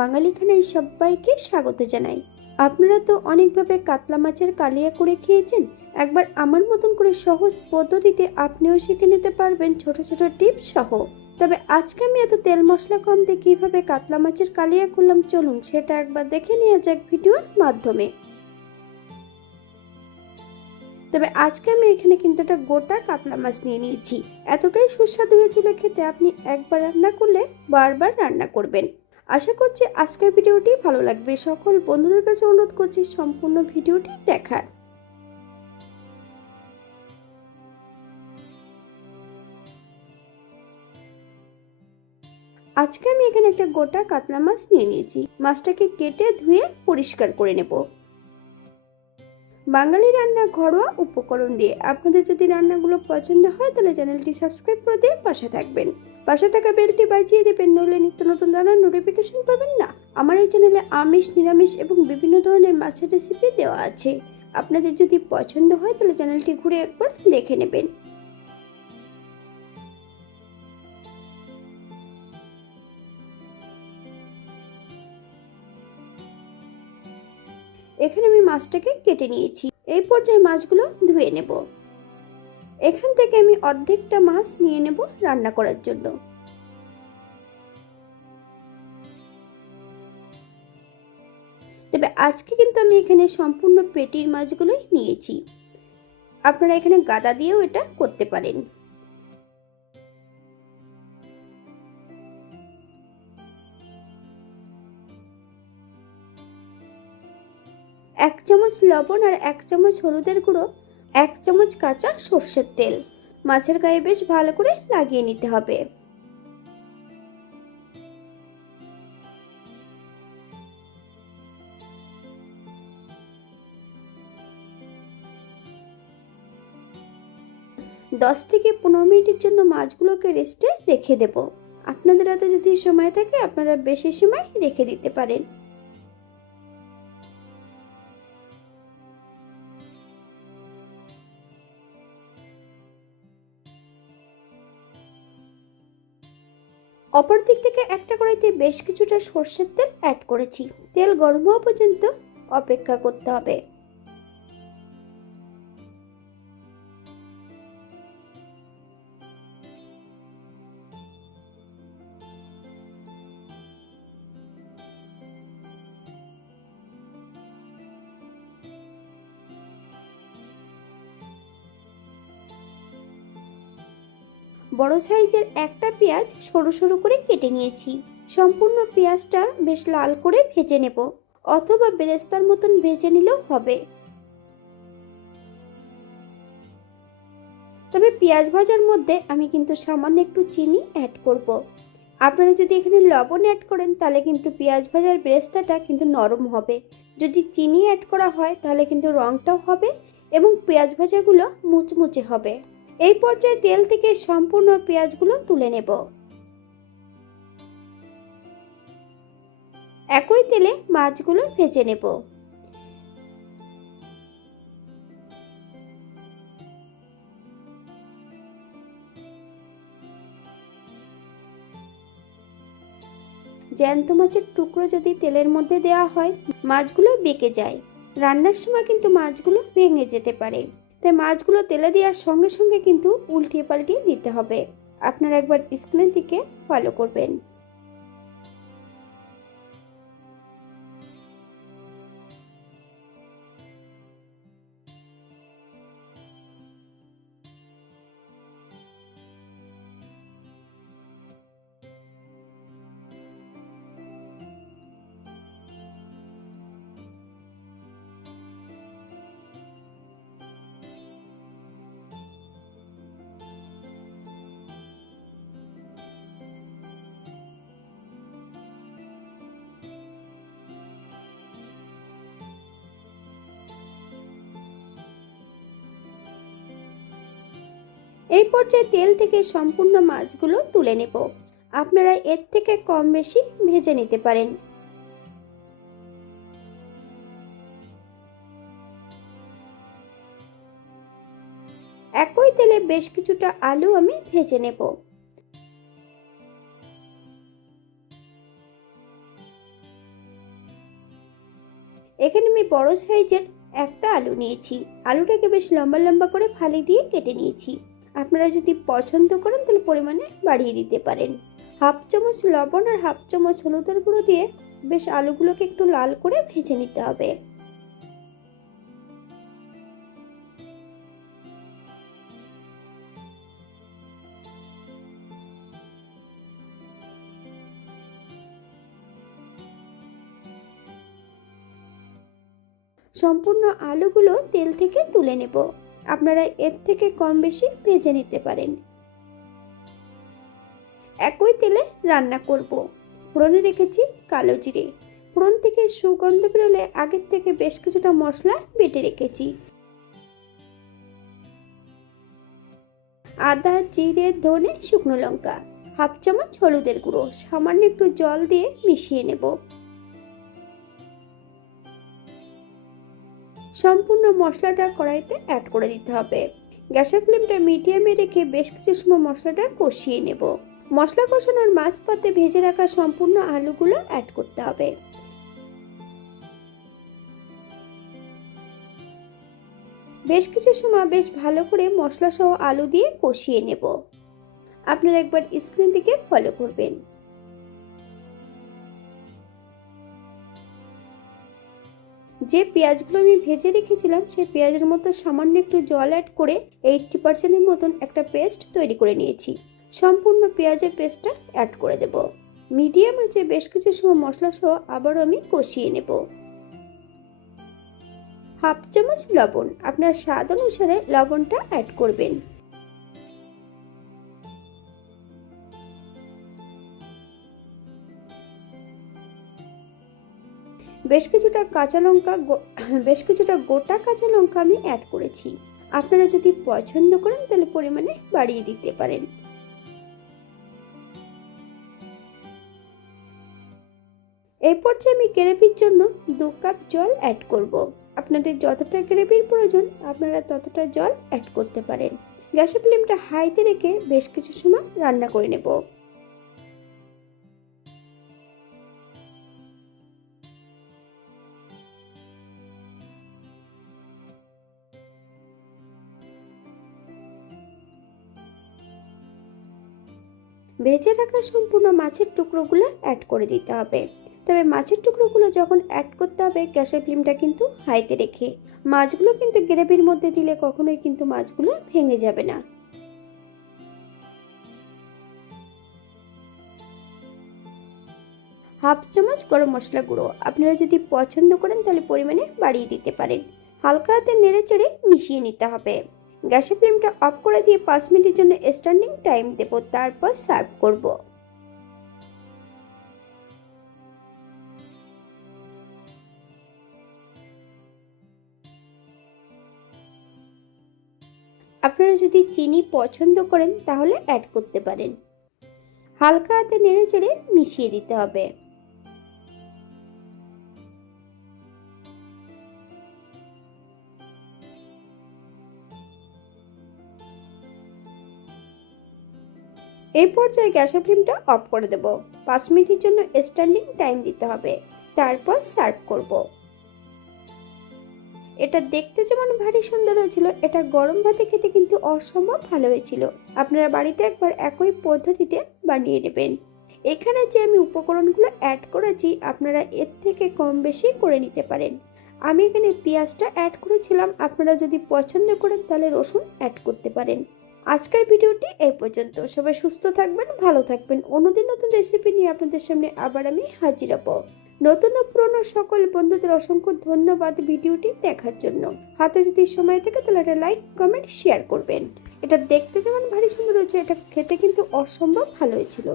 বাঙালি খানায় সবাইকে স্বাগত জানাই। আপনারা তো অনেকভাবে কাতলা মাছের কালিয়া করে খেয়েছেন। একবার আমার মতন করে সহজ পদ্ধতিতে আপনিও শিখে নিতে পারবেন ছোট ছোট টিপস সহ। তবে আজকে আমি এত তেল মশলা কম দিয়ে কিভাবে কাতলা মাছের কালিয়া করলাম, চলুন সেটা একবার দেখে নেওয়া যাক ভিডিওর মাধ্যমে। তবে আজকে আমি এখানে কিন্তু একটা গোটা কাতলা মাছ নিয়ে নিয়েছি। এতটাই সুস্বাদু হয়েছিল খেতে, আপনি একবার রান্না করলে বারবার রান্না করবেন। আশা করছি আজকের ভিডিওটি ভালো লাগবে। সকল বন্ধুদের কাছে অনুরোধ করছি সম্পূর্ণ ভিডিওটি দেখার। আজকে আমি এখানে একটা গোটা কাতলা মাছ নিয়ে নিয়েছি। মাছটাকে কেটে ধুয়ে পরিষ্কার করে নেব। বাঙালি রান্না ঘরোয়া উপকরণ দিয়ে। আপনাদের যদি রান্নাগুলো পছন্দ হয় তাহলে চ্যানেলটি সাবস্ক্রাইব করে দিয়ে পাশে থাকবেন। পাশে থাকা বেলটি বাজিয়ে দেবেন, নইলে নিত্য নতুন রান্নার নোটিফিকেশন পাবেন না। আমার এই চ্যানেলে আমিষ, নিরামিষ এবং বিভিন্ন ধরনের মাছের রেসিপি দেওয়া আছে। আপনাদের যদি পছন্দ হয় তাহলে চ্যানেলটি ঘুরে একবার দেখে নেবেন। এখানে আমি মাছটাকে কেটে নিয়েছি। এই পর্যায়ে মাছগুলো ধুয়ে নেব। এখান থেকে আমি অর্ধেকটা মাছ নিয়ে নেব রান্না করার জন্য। তবে আজকে কিন্তু আমি এখানে সম্পূর্ণ পেটির মাছগুলোই নিয়েছি। আপনারা এখানে গাদা দিয়েও এটা করতে পারেন। এক চামচ লবণ আর 1 চামচ হলুদের গুঁড়ো, 1 চামচ কাঁচা সর্ষের তেল মাছের গায়ে বেশ ভালো করে লাগিয়ে নিতে হবে। দশ থেকে 15 মিনিটের জন্য মাছগুলোকে রেস্টে রেখে দেব। আপনাদের হাতে যদি সময় থাকে আপনারা বেশি সময় রেখে দিতে পারেন। অপর দিক থেকে একটা কড়াইতে বেশ কিছুটা সর্ষের তেল অ্যাড করেছি। তেল গরম হওয়া পর্যন্ত অপেক্ষা করতে হবে। বড় সাইজের একটা পেঁয়াজ সরু সরু করে কেটে নিয়েছি। সম্পূর্ণ পেঁয়াজটা বেশ লাল করে ভেজে নেব, অথবা বেরেস্তার মতন ভেজে নিলেও হবে। তবে পেঁয়াজ ভাজার মধ্যে আমি কিন্তু সামান্য একটু চিনি অ্যাড করব। আপনারা যদি এখানে লবণ অ্যাড করেন তাহলে কিন্তু পেঁয়াজ ভাজার বেরেস্তাটা কিন্তু নরম হবে। যদি চিনি অ্যাড করা হয় তাহলে কিন্তু রঙটাও হবে এবং পেঁয়াজ ভাজাগুলো মুচমুচে হবে। এই পর্যায়ে তেল থেকে সম্পূর্ণ পেঁয়াজগুলো তুলে নেব। একই তেলে মাছগুলো ভেজে নেব। জ্যান্ত মাছের টুকরো যদি তেলের মধ্যে দেওয়া হয় মাছগুলো বেঁকে যায়। রান্নার সময় কিন্তু মাছগুলো ভেঙে যেতে পারে। তাই মাছগুলো তেলে দেওয়ার সঙ্গে সঙ্গে কিন্তু উল্টিয়ে পাল্টিয়ে দিতে হবে। আপনারা একবার স্ক্রিনের দিকে ফলো করবেন। এই পর্যায়ে তেল থেকে সম্পূর্ণ মাছগুলো তুলে নেব। আপনারা এর থেকে কম বেশি ভেজে নিতে পারেন। একই তেলে বেশ কিছুটা আলু আমি ভেজে নেব। এখানে আমি বড় সাইজের একটা আলু নিয়েছি। আলুটাকে বেশ লম্বা লম্বা করে ফালি দিয়ে কেটে নিয়েছি। আপনারা যদি পছন্দ করেন তাহলে পরিমাণে বাড়িয়ে দিতে পারেন। হাফ চামচ লবণ আর হাফ চামচ হলুদের গুঁড়ো দিয়ে বেশ আলুগুলোকে একটু লাল করে ভেজে নিতে হবে। সম্পূর্ণ আলুগুলো তেল থেকে তুলে নেব। আপনারা এর থেকে কম বেশি ভেজে নিতে পারেন। একই তেলে রান্না করব। ফোড়নে রেখেছি কালো জিরে। ফোড়ন থেকে সুগন্ধ বেরোলে আগের থেকে বেশ কিছুটা মশলা বেটে রেখেছি। আদা, জিরে, ধনে, শুকনো লঙ্কা, হাফ চামচ হলুদের গুঁড়ো, সামান্য একটু জল দিয়ে মিশিয়ে নেব। সম্পূর্ণ মশলাটা কড়াইতে অ্যাড করে দিতে হবে। গ্যাসের ফ্লেমটা মিডিয়ামে রেখে বেশ কিছু সময় মশলাটা কষিয়ে নেব। মশলা কষানোর মাঝপথে ভেজে রাখা সম্পূর্ণ আলুগুলো অ্যাড করতে হবে। বেশ কিছু সময় বেশ ভালো করে মশলা সহ আলু দিয়ে কষিয়ে নেব। আপনারা একবার স্ক্রিন থেকে ফলো করবেন। যে পেঁয়াজগুলো আমি ভেজে রেখেছিলাম সেই পেঁয়াজের মতো সামান্য একটু জল অ্যাড করে 80% মতন একটা পেস্ট তৈরি করে নিয়েছি। সম্পূর্ণ পেঁয়াজের পেস্টটা অ্যাড করে দেব। মিডিয়াম আঁচে বেশ কিছু সময় মশলা সহ আবারও আমি কষিয়ে নেব। হাফ চামচ লবণ, আপনার স্বাদ অনুসারে লবণটা অ্যাড করবেন। বেশ কিছুটা গোটা কাঁচা লঙ্কা আমি অ্যাড করেছি। আপনারা যদি পছন্দ করেন তাহলে পরিমাণে বাড়িয়ে দিতে পারেন। এই পর্যায়ে আমি গ্রেভির জন্য 2 কাপ জল অ্যাড করব। আপনাদের যতটা গ্রেভির প্রয়োজন আপনারা ততটা জল অ্যাড করতে পারেন। গ্যাসের ফ্লেমটা হাইতে রেখে বেশ কিছু সময় রান্না করে নেব। ভেজে রাখা সম্পূর্ণ মাছের টুকরোগুলো অ্যাড করে দিতে হবে। তবে মাছের টুকরোগুলো যখন অ্যাড করতে হবে গ্যাসের ফ্লেমটা কিন্তু হাইতে রেখে। মাছগুলো কিন্তু গ্রেভির মধ্যে দিলে কখনোই কিন্তু মাছগুলো ভেঙে যাবে না। হাফ চামচ গরম মশলা গুঁড়ো, আপনারা যদি পছন্দ করেন তাহলে পরিমাণে বাড়িয়ে দিতে পারেন। হালকা হাতে নেড়ে চেড়ে মিশিয়ে নিতে হবে। গ্যাসের ফ্লেমটা অফ করে দিয়ে 5 মিনিটের জন্য স্ট্যান্ডিং টাইম দেব, তারপর সার্ভ করব। আপনারা যদি চিনি পছন্দ করেন তাহলে অ্যাড করতে পারেন। হালকা হাতে নেড়ে চেড়ে মিশিয়ে দিতে হবে। এই পর্যায়ে গ্যাসের ফ্লেমটা অফ করে দেব। 5 মিনিটের জন্য স্ট্যান্ডিং টাইম দিতে হবে, তারপর সার্ভ করব। এটা দেখতে যেমন ভারী সুন্দর হয়েছিল, এটা গরম ভাতে খেতে কিন্তু অসম্ভব ভালো হয়েছিল। আপনারা বাড়িতে একবার একই পদ্ধতিতে বানিয়ে নেবেন। এখানে যে আমি উপকরণগুলো অ্যাড করেছি আপনারা এর থেকে কম বেশি করে নিতে পারেন। আমি এখানে পেঁয়াজটা অ্যাড করেছিলাম, আপনারা যদি পছন্দ করেন তাহলে রসুন অ্যাড করতে পারেন। আজকের ভিডিওটি এই পর্যন্ত। সবাই সুস্থ থাকবেন, ভালো থাকবেন। অন্যদিন নতুন রেসিপি নিয়ে আপনাদের সামনে আবার আমি হাজির হব। নতুন ও পুরনো সকল বন্ধুদের অসংখ্য ধন্যবাদ ভিডিওটি দেখার জন্য। হাতে যদি সময় থাকে তাহলে একটা লাইক, কমেন্ট, শেয়ার করবেন। এটা দেখতে যেমন ভারী সুন্দর হয়েছে, এটা খেতে কিন্তু অসম্ভব ভালো হয়েছিল।